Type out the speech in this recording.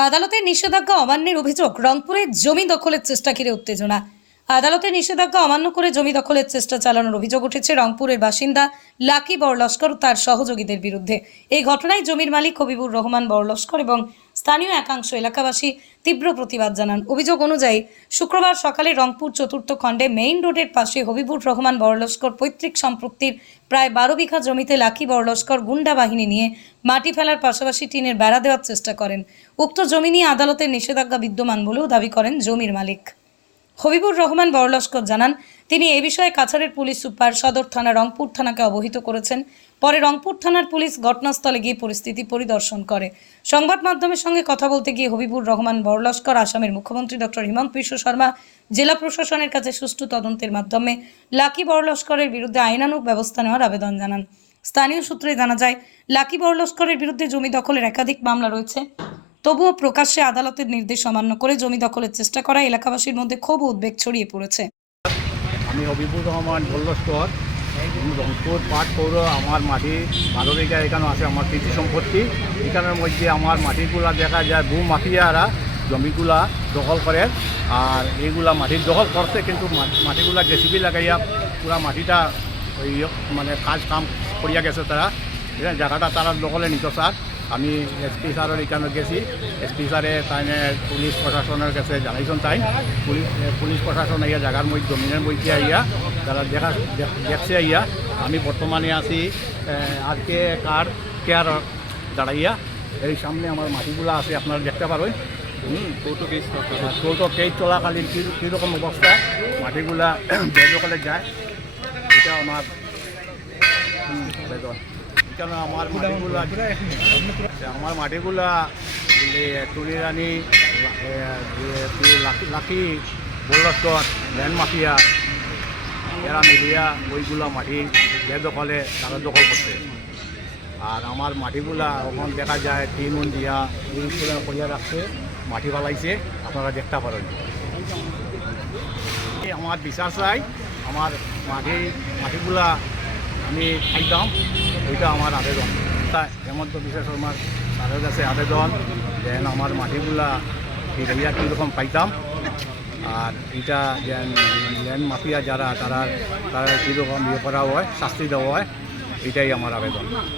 আদালতের নিষেধাজ্ঞা অমান্যের অভিযোগ, রংপুরে জমি দখলের চেষ্টা ঘিরে উত্তেজনা। আদালতের নিষেধাজ্ঞা অমান্য করে জমি দখলের চেষ্টা চালানোর অভিযোগ উঠেছে রংপুরের বাসিন্দা লাকি বড়লস্কর ও তার সহযোগীদের বিরুদ্ধে। এই ঘটনায় জমির মালিক হবিবুর রহমান বড়লস্কর এবং স্থানীয় একাংশ এলাকাবাসী তীব্র প্রতিবাদ জানান। অভিযোগ অনুযায়ী, শুক্রবার সকালে রংপুর চতুর্থ খণ্ডে মেইন রোডের পাশে হবিবুর রহমান বড়লস্কর পৈতৃক সম্পত্তির প্রায় বারো বিঘা জমিতে লাকি বড়লস্কর গুন্ডা বাহিনী নিয়ে মাটি ফেলার পাশাপাশি টিনের বেড়া দেওয়ার চেষ্টা করেন। উক্ত জমি নিয়ে আদালতের নিষেধাজ্ঞা বিদ্যমান বলেও দাবি করেন জমির মালিক। হবিবুর রহমান বড়লস্কর জানান, তিনি এ বিষয়ে কাছাড়ের পুলিশ সুপার সদর থানা রংপুর থানাকে অবহিত করেছেন। পরে রংপুর থানার পুলিশ ঘটনাস্থলে গিয়ে পরিস্থিতি পরিদর্শন করে। সংবাদ মাধ্যমের সঙ্গে কথা বলতে গিয়ে হবিবুর রহমান বড়লস্কর, আসামের মুখ্যমন্ত্রী ডক্টর হিমন্ত বিশ্ব শর্মা, জেলা প্রশাসনের কাছে সুষ্ঠু তদন্তের মাধ্যমে লাকি বড়লস্করের বিরুদ্ধে আইনানুগ ব্যবস্থা নেওয়ার আবেদন জানান। স্থানীয় সূত্রে জানা যায়, লাকি বড়লস্করের বিরুদ্ধে জমি দখলের একাধিক মামলা রয়েছে। তবুও প্রকাশ্যে আদালতের নির্দেশ অমান্য করে জমি দখলের চেষ্টা করা এলাকাবাসীর মধ্যে ক্ষোভ উদ্বেগ ছড়িয়ে পড়েছে। আমি হবিবুর রহমান ভল্লস্কর রংপুর, পাট, পৌর, আমার মাটি বারো বিঘা এখানে আছে, আমার কৃষি সম্পত্তি। এখানের মধ্যে আমার মাটিগুলা দেখা যায়, ভূ মাফিয়ারা জমিগুলা দখল করে আর এইগুলা মাটির দখল করছে কিন্তু মাটিগুলা জেসিবি লাগাইয়া পুরা মাটিটা ওই মানে কাজ কাম করিয়া গেছে তারা। জায়গাটা তারা দখলে নিত, স্যার। আমি এসপি স্যারের এখানে গেছি। এসপি স্যারে তাই পুলিশ প্রশাসনের কাছে জানাইছেন তাই পুলিশ পুলিশ প্রশাসন আইয়া জায়গার মধ্যে জমিনের মধ্যে আইয়া তারা দেখা দেখ- দেখছে আইয়া আমি বর্তমানে আছি আর কে কার কেয়ার দাঁড়াইয়া এই সামনে আমার মাটিগুলো আছে আপনারা দেখতে কেস কৌটো কেস চলাকালীন কী- কীরকম অবস্থা মাটিগুলা বেদকলে যায়। এটা আমার বেদন এখানে আমার মাটিগুলা আমার মাটিগুলা টুরি রানী লাকি লাকি বল্লস্কর ল্যান্ড মাফিয়া, এরা মিলিয়া ওইগুলা মাটি বেদখলে তারা দখল করছে। আর আমার মাটিগুলা ওখান দেখা যায় টিন উন দিয়া এইগুলো করিয়া রাখছে, মাটি ফালাইছে, আপনারা দেখতে পারেন। আমার বিচার চাই, আমার মাটি মাটিগুলা আমি খাইতাম। ওইটা আমার আবেদন। তাই হেমন্ত বিশ্ব শর্মার স্যারের কাছে আবেদন। যেন আমার মাটিগুলা ফিরাইয়া কীরকম পাইতাম। আর এটা যেন ল্যান্ড মাফিয়া যারা, তারা তারা কীরকম ইয়ে করা হয়, শাস্তি দেওয়া হয়, এটাই আমার আবেদন।